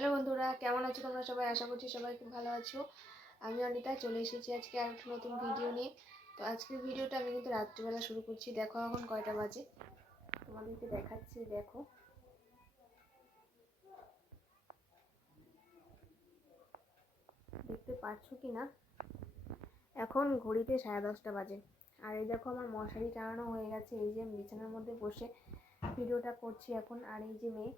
Hello বন্ধুরা, কেমন আছো তোমরা সবাই? আশা করছি সবাই খুব ভালো আছো। আমি অনিতা চলে এসেছি আজকে আর একটা নতুন ভিডিও নিয়ে। তো আজকের ভিডিওটা আমি কিন্তু রাত্রিবেলা শুরু করছি। দেখো এখন কয়টা বাজে, তোমাদেরকে দেখাচ্ছি। দেখো দেখতে পাচ্ছ কি না, এখন ঘড়িতে 10:30 বাজে। আর এই দেখো আমার মশারি টাঙানো হয়ে গেছে। এই যে বিছানার মধ্যে বসে ভিডিওটা করছি এখন। আর এই যে মেয়ে,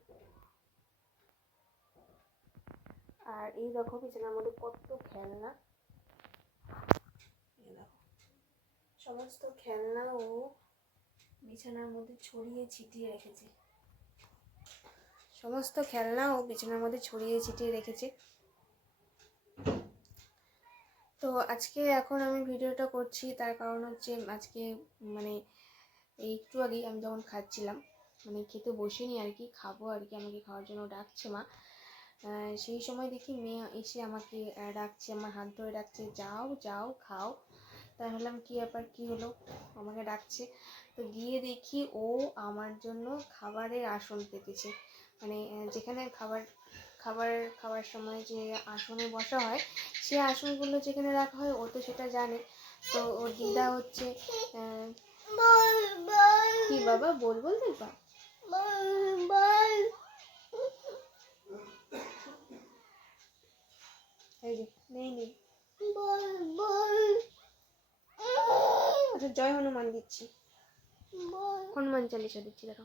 আর এই দেখো বিছানার মধ্যে কত খেলনা, সমস্ত খেলনা ও বিছানার মধ্যে ছড়িয়ে ছিটিয়ে রেখেছে। তো আজকে এখন আমি ভিডিওটা করছি, তার কারণ হচ্ছে আজকে মানে এই একটু আগেই আমি যখন খাচ্ছিলাম, মানে খেতে বসিনি আর কি, খাবো আর কি, আমাকে খাওয়ার জন্য ডাকছে মা। সেই সময় দেখি মেয়ে এসে আমাকে ডাকছে, আমার হাত ধরে ডাকছে, যাও যাও খাও। তাই ভাবলাম কী ব্যাপার, কী হলো, আমাকে ডাকছে। তো গিয়ে দেখি ও আমার জন্য খাবারের আসন পেতেছে। মানে যেখানে খাবার সময় যে আসনে বসা হয়, সে আসনগুলো যেখানে রাখা হয় ও তো সেটা জানে। তো ওর দিদা হচ্ছে কি বাবা বল দেখবা, এই যে নেই আচ্ছা, জয় হনুমান দিচ্ছি, হনুমান চালিশা দিচ্ছি। দেখো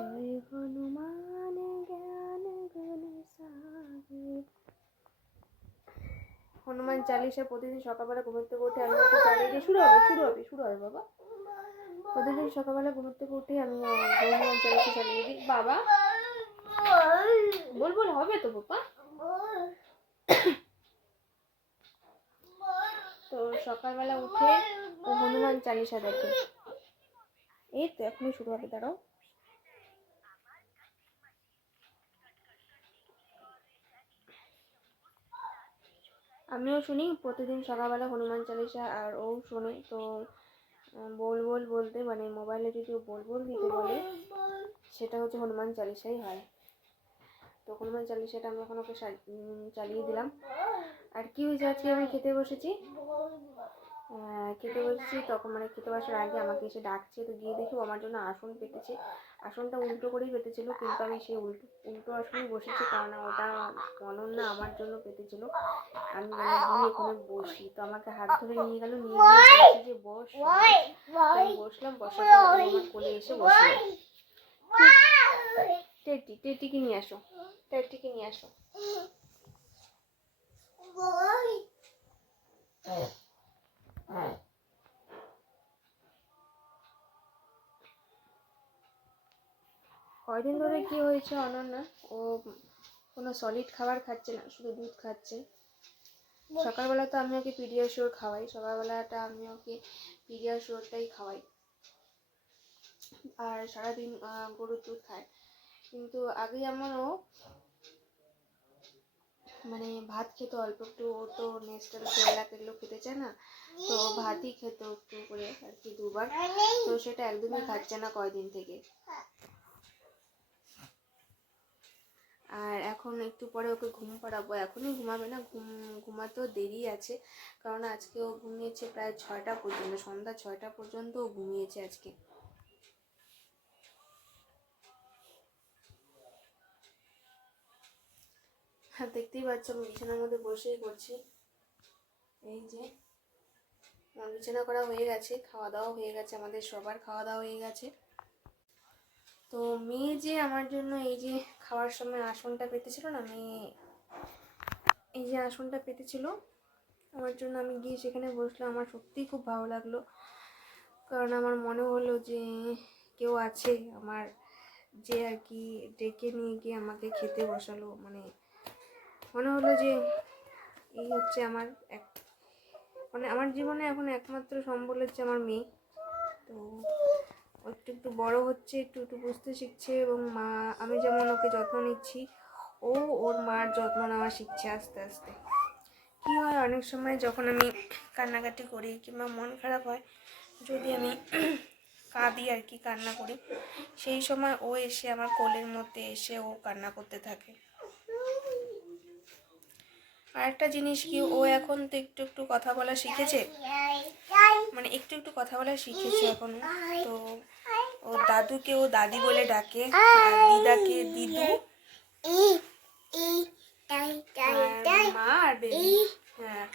জয় হনুমান জ্ঞান গুণ সাগর। হনুমান চালিশা প্রতিদিন সকালবেলা ঘুমোতে থেকে উঠে আমি ওকে চালিয়ে দিয়ে শুরু হবে বাবা। প্রতিদিন সকালবেলা ঘুমোতে থেকে উঠে আমি হনুমান চালিশা চালিয়ে দিই। বাবা বল হবে তো বাবা। তো সকালবেলা উঠে ও হনুমান চালিশা দেখে। এই তো এখনই শুরু হবে, দাঁড়াও। আমিও শুনি প্রতিদিন সকালবেলা হনুমান চালিশা, আর ও শোনে। তো বল বলতে মানে মোবাইলে যদি ও বল দিতে বলে, সেটা হচ্ছে হনুমান চালিশাই হয়। তো হনুমান চালিশাটা আমি এখন ওকে চালিয়ে দিলাম। আর কি হয়েছে, আজকে আমি খেতে বসেছি তখন মানে খেতে বসার আগে আমাকে এসে ডাকছে। তো গিয়ে দেখি আমার জন্য আসন পেতেছে। আসনটা উল্টো করেই পেতেছিল, কিন্তু আমি সেই উল্টো আসনেই বসেছি, কারণ ওটা অনন্যা আমার জন্য পেতেছিল। আমি মানে গিয়ে এখানে বসি, তো আমাকে হাত ধরে নিয়ে গেল, নিয়ে গিয়ে বলছে যে বস। আমি বসলাম, বসার পর ও আমার কোলে এসে বসলো। টেটিকে নিয়ে আসো। কয়দিন ধরে কি হয়েছে অনন্যা, ও কোনো সলিড খাবার খাচ্ছে না, শুধু দুধ খাচ্ছে। সকালবেলা তো আমি ওকে পিডিয়াশিওর খাওয়াই, সকালবেলাটা আমি ওকে পিডিয়াশিওরটাই খাওয়াই, আর সারাদিন গরুর দুধ খায়। কিন্তু আগে যেমন ও মানে ভাত খেত অল্প একটু, ও তো নেস্টাল সেরেলাক এগুলো খেতে চায় না, তো ভাতই খেত একটু করে আর কি, দুবার। তো সেটা একদমই খাচ্ছে না কয়দিন থেকে। আর এখন একটু পরে ওকে ঘুম পাড়াবো। এখনই ঘুমাবে না, ঘুমাতেও দেরি আছে, কারণ আজকে ও ঘুমিয়েছে প্রায় 6টা পর্যন্ত, সন্ধ্যা 6টা পর্যন্ত ও ঘুমিয়েছে আজকে। হ্যাঁ, দেখতেই পাচ্ছ আমি বিছানার মধ্যে বসেই করছি। এই যে আমার বিছানা করা হয়ে গেছে, খাওয়া দাওয়া হয়ে গেছে, আমাদের সবার খাওয়া দাওয়া হয়ে গেছে। তো মেয়ে যে আমার জন্য এই যে খাওয়ার সময় আসনটা পেতেছিল না, মেয়ে এই যে আসনটা পেতেছিল আমার জন্য, আমি গিয়ে সেখানে বসলাম। আমার সত্যিই খুব ভালো লাগলো, কারণ আমার মনে হলো যে কেউ আছে আমার, যে আর কি ডেকে নিয়ে গিয়ে আমাকে খেতে বসালো। মানে মনে হলো যে এই হচ্ছে আমার মানে আমার জীবনে এখন একমাত্র সম্বল হচ্ছে আমার মেয়ে। তো একটু বড় হচ্ছে, একটু বুঝতে শিখছে, এবং আমি যেমন ওকে যত্ন নিচ্ছি, ও ওর মার যত্ন নেওয়া শিখছে আস্তে আস্তে। কী হয়, অনেক সময় যখন আমি কান্নাকাটি করি কিংবা মন খারাপ হয়, যদি আমি কাঁদি আর কি, কান্না করি, সেই সময় ও এসে আমার কোলের মধ্যে এসে ও কান্না করতে থাকে। আর একটা জিনিস কি, ও এখন তো একটু একটু কথা বলা শিখেছে, মানে একটু একটু কথা বলা শিখেছে এখন। তো ও দাদুকে ও দাদি বলে ডাকে, আর দিদাকে দিদু, আর মা আর বেবি। হ্যাঁ,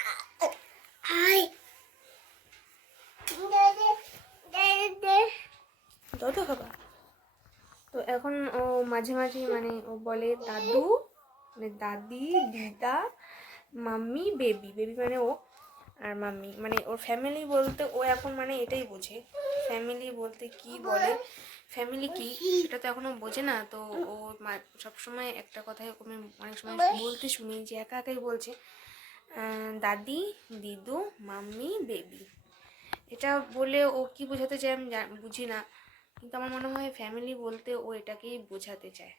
তত খাবা। তো এখন ও মাঝে মাঝে মানে ও বলে দাদু, মানে দাদি, দিদা, মাম্মি, বেবি। বেবি মানে ও, আর মাম্মি মানে ওর ফ্যামিলি বলতে ও এখন মানে এটাই বোঝে। ফ্যামিলি বলতে কি বলে, ফ্যামিলি কি সেটা তো এখনও বোঝে না। তো ও সবসময় একটা কথাই ওকে আমি অনেক সময় বলতে শুনি যে একা একাই বলছে দাদি, দিদু, মাম্মি, বেবি। এটা বলে ও কি বোঝাতে চায় আমি বুঝি না, কিন্তু আমার মনে হয় ফ্যামিলি বলতে ও এটাকেই বোঝাতে চায়।